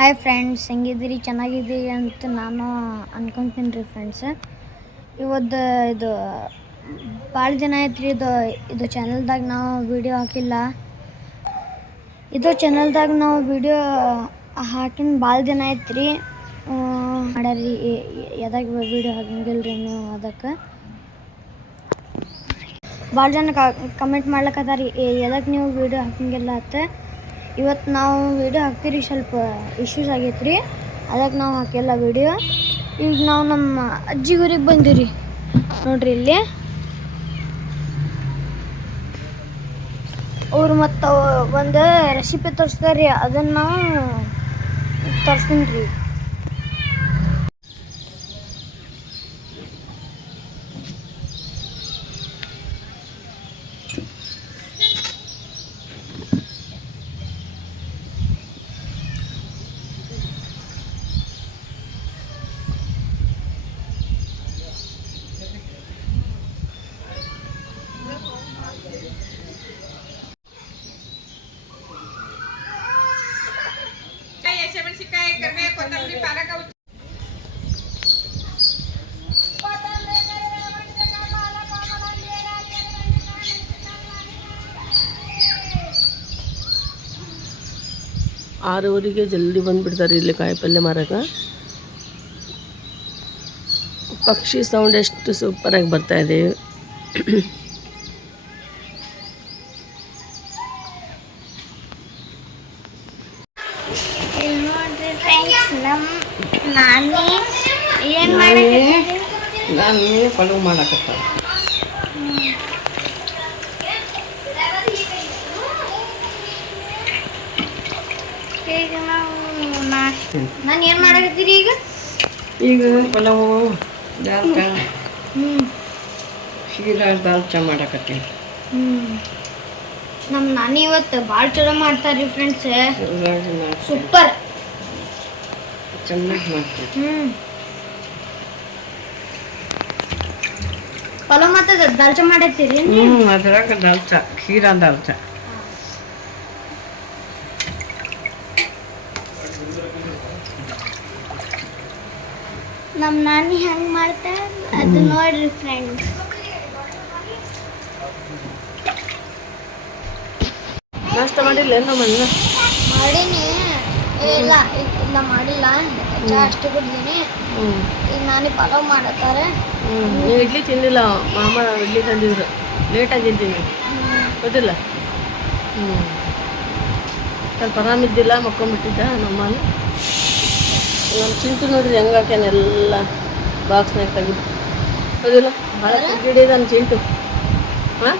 Hi friends, ಹೆಂಗಿದ್ದೀರಿ? ಚೆನ್ನಾಗಿದ್ದೀರಿ ಅಂತ ನಾನು ಅನ್ಕೊತೀನಿ ರೀ ಫ್ರೆಂಡ್ಸ್. ಇವತ್ತು ಇದು ಭಾಳ ದಿನ ಆಯ್ತು ರೀ. ಇದು ಚಾನಲ್ದಾಗ ನಾವು ವಿಡಿಯೋ ಹಾಕಿಲ್ಲ. ಇದು ಚಾನಲ್ದಾಗ ನಾವು ವಿಡಿಯೋ ಹಾಕಿನ ಭಾಳ ದಿನ ಆಯ್ತು ರೀ. ಮಾಡ್ಯಾರಿ ಎದಾಗ ವಿಡಿಯೋ ಹಾಕಂಗಿಲ್ಲ ರೀ ನೀವು. ಅದಕ್ಕೆ ಭಾಳ ಜನ ಕಮೆಂಟ್ ಮಾಡ್ಲಕ್ಕದಾರಿ ಎದಕ್ಕೆ ನೀವು ವಿಡಿಯೋ ಹಾಕಂಗಿಲ್ಲ ಅಂತ. ಇವತ್ತು ನಾವು ವಿಡಿಯೋ ಹಾಕ್ತೀರಿ. ಸ್ವಲ್ಪ ಇಶ್ಯೂಸ್ ಆಗೈತೆ ರೀ, ಅದಕ್ಕೆ ನಾವು ಹಾಕಿಲ್ಲ ವಿಡಿಯೋ. ಈಗ ನಾವು ನಮ್ಮ ಅಜ್ಜಿ ಊರಿಗೆ ಬಂದಿರಿ ನೋಡ್ರಿ. ಇಲ್ಲಿ ಅವ್ರು ಮತ್ತು ಒಂದು ರೆಸಿಪಿ ತೋರಿಸ್ತಾರೆ ರೀ, ಅದನ್ನು ನಾವು ತೋರಿಸ್ತೀನಿ ರೀ. ಆರೂವರೆಗೆ ಜಲ್ದಿ ಬಂದುಬಿಡ್ತಾರೆ ಇಲ್ಲಿ ಕಾಯಿಪಲ್ಯ ಮಾರಕ್ಕೆ. ಪಕ್ಷಿ ಸೌಂಡ್ ಎಷ್ಟು ಸೂಪರಾಗಿ ಬರ್ತಾಯಿದೆ. ನಾನು ಪಲಾವ್ ಮಾಡಕತ್ತ. ನಾನು ಏನು ಮಾಡಕತ್ತೀರಿ ಈಗ ಪಲಾವು ದಾಲ್ಕ ಶೀರಾ ದಾಲ್ಚಾ ಮಾಡಕತ್ತೀನಿ. ನಮ್ಮ ನಾನಿ ಇವತ್ತು ಭಾಳ ಚಲೋ ಮಾಡ್ತಾರ್ರಿ ಫ್ರೆಂಡ್ಸ್. ಸೂಪರ್ ಚೆನ್ನಾಗಿ ಮಾಡ್ತೀನಿ. ಪಲಾವ್ ಮತ್ತು ದಾಲ್ಚಾ ಮಾಡತ್ತೀರಿ? ಅದ್ರಾಗ ದಾಲ್ಚಾ, ಶೀರಾ ದಾಲ್ಚಾ. ನಮ್ಮ ನಾನಿ ಹೆಂಗೆ ಮಾಡ್ತಾರೆ ಅದು ನೋಡ್ರಿ ಫ್ರೆಂಡ್ಸ್. ನಾಷ್ಟ ಮಾಡಿಲ್ಲ ಏನೋ ಮನೆ ಮಾಡೀನಿ. ಇಲ್ಲ ಇಲ್ಲ ಮಾಡಿಲ್ಲ, ಚಹಾ ಅಷ್ಟು ಕುಡ್ದೀನಿ. ಈಗ ನಾನೇ ಪಲಾವ್ ಮಾಡತ್ತಾರೆ. ನೀವು ಇಡ್ಲಿ ತಿಂದಿಲ್ಲ? ಮಾಮ ಇಡ್ಲಿ ತಂದಿದ್ರು, ಲೇಟಾಗಿದ್ದೀನಿ ಗೊತ್ತಿಲ್ಲ. ಸ್ವಲ್ಪ ಆರಾಮಿದ್ದಿಲ್ಲ, ಮಕ್ಕೊಂಬಿಟ್ಟಿದ್ದ ನಮ್ಮಲ್ಲಿ. ನಮ್ಮ ಚಿಂಟು ನೋಡ್ರಿ ಹೆಂಗೆ ಹಾಕ್ಯಾನೆಲ್ಲ ಬಾಕ್ಸ್ನಾಗ ತೆಗೆದು. ಹೌದಿಲ್ಲ? ಭಾಳ ಹಿಡಿದ ನಮ್ಮ ಚಿಂಟು. ಹಾಂ,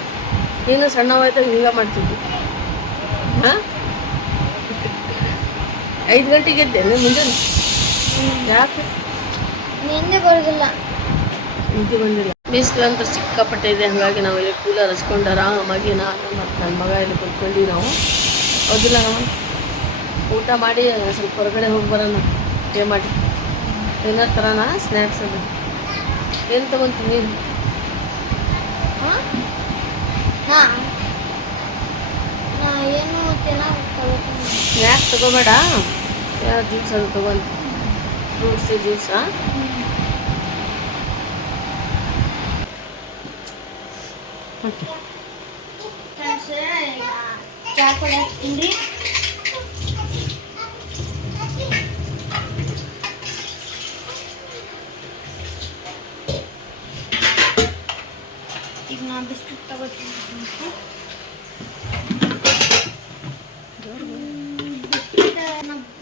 ನೀನು ಸಣ್ಣವಾಯ್ತಾಗ ಹಿಂಗೆ ಮಾಡ್ತಿದ್ದಿ. ಹಾಂ, 5 ಗಂಟೆಗೆ ಎದ್ದೇನೆ ಮುಂಜಾನೆ. ಯಾಕೆ ನಿಂದೆ ಬರೋದಿಲ್ಲ? ನಿದ್ದೆ ಬಂದಿಲ್ಲ. ಬಿಸಿಲು ಅಂತ ಸಿಕ್ಕಾಪಟ್ಟೆ ಇದೆ, ಹಾಗಾಗಿ ನಾವು ಇಲ್ಲಿ ಕೂಲರ್ ಹಚ್ಕೊಂಡು ಆರಾಮಾಗಿ ನಾನು ಮತ್ತು ನನ್ನ ಮಗ ಇಲ್ಲಿ ಕುತ್ಕೊಂಡು ನಾವು. ಹೌದಿಲ್ಲ? ನಾವು ಊಟ ಮಾಡಿ ಸ್ವಲ್ಪ ಹೊರಗಡೆ ಹೋಗಿ ಬರೋಣ. ಪೇ ಮಾಡಿ ಏನಾರು ತರೋಣ ಸ್ನ್ಯಾಕ್ಸ್. ಅದು ಏನು ತೊಗೊತೀನಿ ನೀನು? ಏನು ಸ್ನ್ಯಾಕ್ಸ್ ತೊಗೋಬೇಡ, ಯಾವ ಜ್ಯೂಸ್ ಅದು ತೊಗೊಂಡು, ಫ್ರೂಟ್ಸ್ ಜ್ಯೂಸಾ? ಓಕೆ, ಚಹಾ ಕೂಡ ಹಾಕ್ತೀನಿ. ಈಗ ನಾ ಬಿಸ್ಕಿಟ್ ತಗೋತೀನಿ. ಬಿಸ್ಕಿಟ್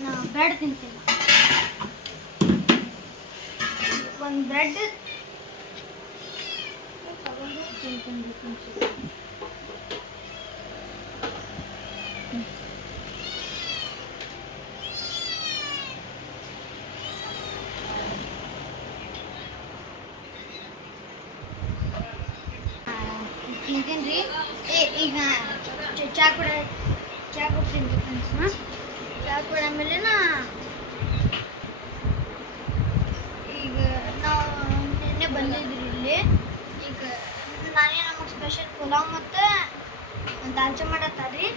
ನಾ ಬ್ರೆಡ್ ತಿಂತೀನಿ. ಒಂದು ಬ್ರೆಡ್ ತಗೊಂಡು ತಿಂತೀನಿ. ತಿಂತೀನಿ ರೀ. ಈಗ ಚಹಾ ಕೊಡ್ತೀನಿ ಫ್ರೆಂಡ್ಸ್. ಚಹಾ ಕುಡಿದ್ಮೇಲೆ ಈಗ ನಾವು ನಿನ್ನೆ ಬಂದಿದ್ರಿ ಇಲ್ಲಿ. ಈಗ ನಾನೇ ನಮಗೆ ಸ್ಪೆಷಲ್ ಪಲಾವ್ ಮತ್ತು ದಾಲ್ಚಾ ಮಾಡತ್ತಾರ್ರಿ.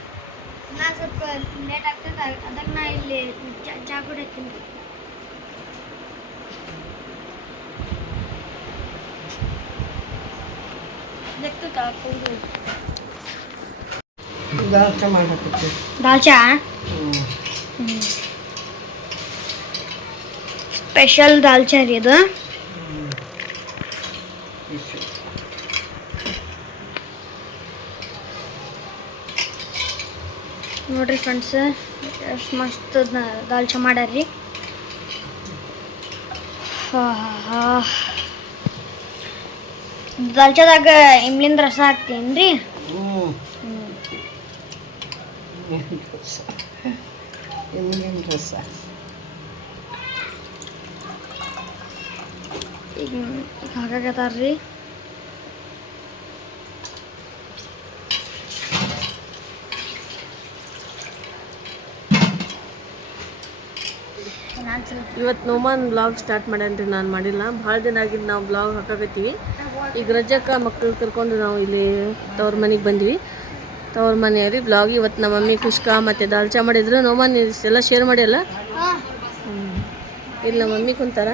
ನಾ ಸ್ವಲ್ಪ ಲೇಟ್ ಆಗ್ತದೆ ಅದಕ್ಕೆ ನಾ ಇಲ್ಲಿ ಚಾ ಕುಡಿತೀನಿ. ದಾಲ್ ಚಾ ಸ್ಪೆಷಲ್ ದಾಲ್ ಚಾ ರೀ ಅದು. ನೋಡ್ರಿ ಫ್ರೆಂಡ್ಸ್ ಎಷ್ಟು ಮಸ್ತ್ ದಾಲ್ ಚಾ ಮಾಡ್ಯಾರ್ರಿ. ದಾಲ್ ಚಾದಾಗ ಇಮ್ಲಿಂದ ರಸ ಹಾಕ್ತೀನ್ರಿ. ಈಗ ಹಾಕಾಕತ್ತಾರ್ರಿ. ಇವತ್ತು ನೋಮಾನ್ ಬ್ಲಾಗ್ ಸ್ಟಾರ್ಟ್ ಮಾಡ್ಯಾನ್ರಿ, ನಾನು ಮಾಡಿಲ್ಲ. ಭಾಳ ದಿನ ಆಗಿದ್ದು ನಾವು ಬ್ಲಾಗ್ ಹಾಕಾಕತ್ತೀವಿ. ಈಗ ರಜಕ್ಕೆ ಮಕ್ಕಳು ಕರ್ಕೊಂಡು ನಾವು ಇಲ್ಲಿ ತವ್ರ ಮನೆಗೆ ಬಂದ್ವಿ. ತವ್ರ ಮನೆಯಲ್ಲಿ ಬ್ಲಾಗ್ ಇವತ್ತು ನಮ್ಮ ಮಮ್ಮಿ ಕುಷ್ಕಾ ಮತ್ತು ದಾಲ್ ಚಾ ಮಾಡಿದ್ರು. ನೋಮಾನ್ ಎಲ್ಲ ಶೇರ್ ಮಾಡಿಲ್ಲ. ಇಲ್ಲಿ ನಮ್ಮ ಮಮ್ಮಿ ಕುಂತಾರ.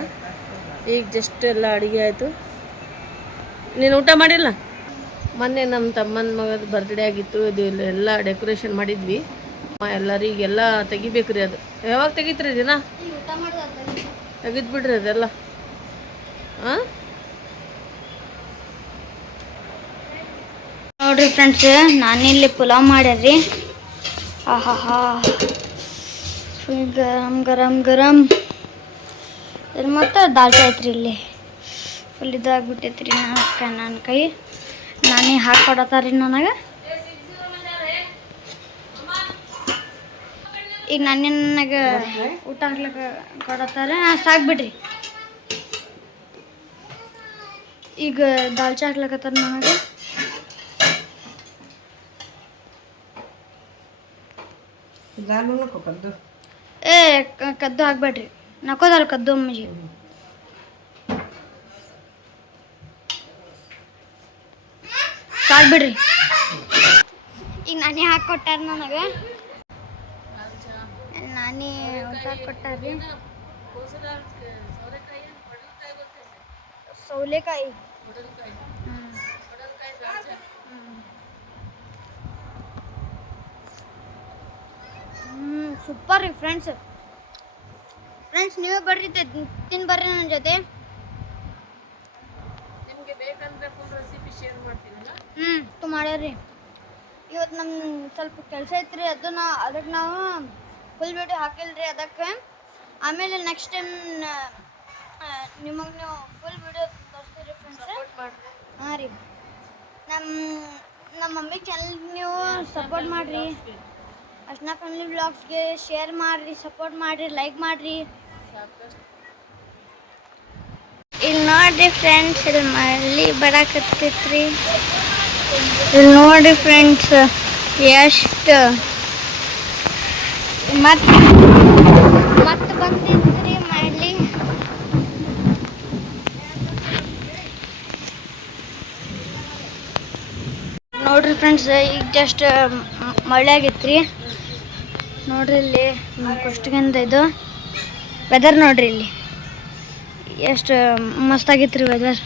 ಈಗ ಜಸ್ಟ್ ಎಲ್ಲ ಅಡುಗೆ ಆಯಿತು. ನೀನು ಊಟ ಮಾಡಿಲ್ಲ? ಮೊನ್ನೆ ನಮ್ಮ ತಮ್ಮನ ಮಗದ ಬರ್ತ್ಡೇ ಆಗಿತ್ತು. ಇದು ಎಲ್ಲ ಡೆಕೋರೇಷನ್ ಮಾಡಿದ್ವಿ. ಎಲ್ಲರಿಗೆಲ್ಲ ತೆಗಿಬೇಕ್ರಿ. ಅದು ಯಾವಾಗ ತೆಗಿತ್ರಿ ದಿನ? ತೆಗಿದ್ಬಿಡ್ರಿ ಅದೆಲ್ಲ. ಹಾಂ ನೋಡ್ರಿ ಫ್ರೆಂಡ್ಸ್, ನಾನಿಲ್ಲಿ ಪುಲಾವ್ ಮಾಡ್ಯಾರ್ರಿ. ಆಹಾ ಫುಲ್ ಗರಂ ಗರಂ ಗರಂ. ಇದು ಮತ್ತು ದಾಲ್ ಚಾ ಐತ್ರಿ. ಇಲ್ಲಿ ಫುಲ್ ಇದಾಗ್ಬಿಟ್ಟೈತ್ರಿ ನನ್ನ ಕೈ. ನಾನೇ ಹಾಕ್ಕೊಡತ್ತಾರ್ರಿ ನನಗೆ. ಈಗ ನನಗೆ ಊಟ ಹಾಕ್ಲಿಕ್ಕೆ ಕೊಡತ್ತಾರೆ. ಸಾಕು ಬಿಡ್ರಿ. ಈಗ ದಾಲ್ ಚಾ ಹಾಕ್ಲಕತ್ತಾರ ನನಗೆ. ಕದ್ದು ಹಾಕ್ಬೇಡ್ರಿ, ನಕ್ಕೋದಲ್ಲ ಕದ್ದು ಅಮ್ಮಜಿ. ಸಾಕು ಬಿಡ್ರಿ. ಈಗ ನಾನೇ ಹಾಕ್ಕೊಟ್ಟಾರ ನನಗೆ. ನಾನೇ ಊಟ ಕೊಟ್ಟಾರ್ರಿ. ಸೌಲೆಕಾಯಿ ಸೂಪರ್ ರೀ ಫ್ರೆಂಡ್ಸ್. ನೀವೇ ಬರ್ರಿ, ತಿನ್ ಬರ್ರಿ ನನ್ನ ಜೊತೆ. ನಿಮಗೆ ಬೇಕಂದ್ರೆ ಫುಲ್ ರೆಸಿಪಿ ಶೇರ್ ಮಾಡ್ತೀನಲ್ಲ. ಮಾಡ್ಯಾರ್ರಿ. ಇವತ್ತು ನಮ್ಮ ಸ್ವಲ್ಪ ಕೆಲಸ ಐತ್ರಿ, ಅದಕ್ಕೆ ನಾವು ಫುಲ್ ವಿಡಿಯೋ ಹಾಕಿಲ್ರಿ. ಅದಕ್ಕೆ ಆಮೇಲೆ ನೆಕ್ಸ್ಟ್ ಟೈಮ್ ನಿಮಗೆ ನೀವು ಫುಲ್ ವಿಡಿಯೋ ತೋರಿಸ್ತೀರಿ ಫ್ರೆಂಡ್ಸ್. ಹಾಂ ರೀ, ನಮ್ಮ ಮಮ್ಮಿ ಚಾನಲ್ಗೆ ನೀವು ಸಪೋರ್ಟ್ ಮಾಡಿರಿ. ಅರ್ಚನಾ ಫ್ಯಾಮಿಲಿ ವ್ಲಾಗ್ಸ್ಗೆ ಶೇರ್ ಮಾಡಿರಿ, ಸಪೋರ್ಟ್ ಮಾಡಿರಿ, ಲೈಕ್ ಮಾಡಿರಿ. ಇಲ್ಲಿ ನೋಡಿರಿ ಫ್ರೆಂಡ್ಸ್, ಇಲ್ಲಿ ಮಳೆ ಬರಾಕತ್ತೈತ್ರಿ. ಇಲ್ಲಿ ನೋಡಿ ಫ್ರೆಂಡ್ಸ್, ಎಷ್ಟು ಮತ್ತೆ ಬಂದಿದ್ರಿ ಮಳೆ. ನೋಡ್ರಿ ಫ್ರೆಂಡ್ಸ್, ಈಗ ಜಸ್ಟ್ ಮಳೆ ಆಗೈತ್ರಿ. ನೋಡ್ರಿ ಇಲ್ಲಿ ಕುಷ್ಟಗಿಂದ ಇದು ವೆದರ್ ನೋಡ್ರಿ. ಇಲ್ಲಿ ಎಷ್ಟು ಮಸ್ತ್ ಆಗೈತ್ರಿ ವೆದರ್.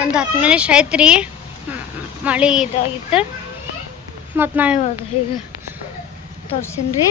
ಒಂದು 10 ನಿಮಿಷ ಆಯ್ತು ಮಳೆ ಇದಾಗಿತ್ತು. ಮತ್ತು ನಾವು ಈಗ ತೋರಿಸ್ತೀನಿ ರೀ.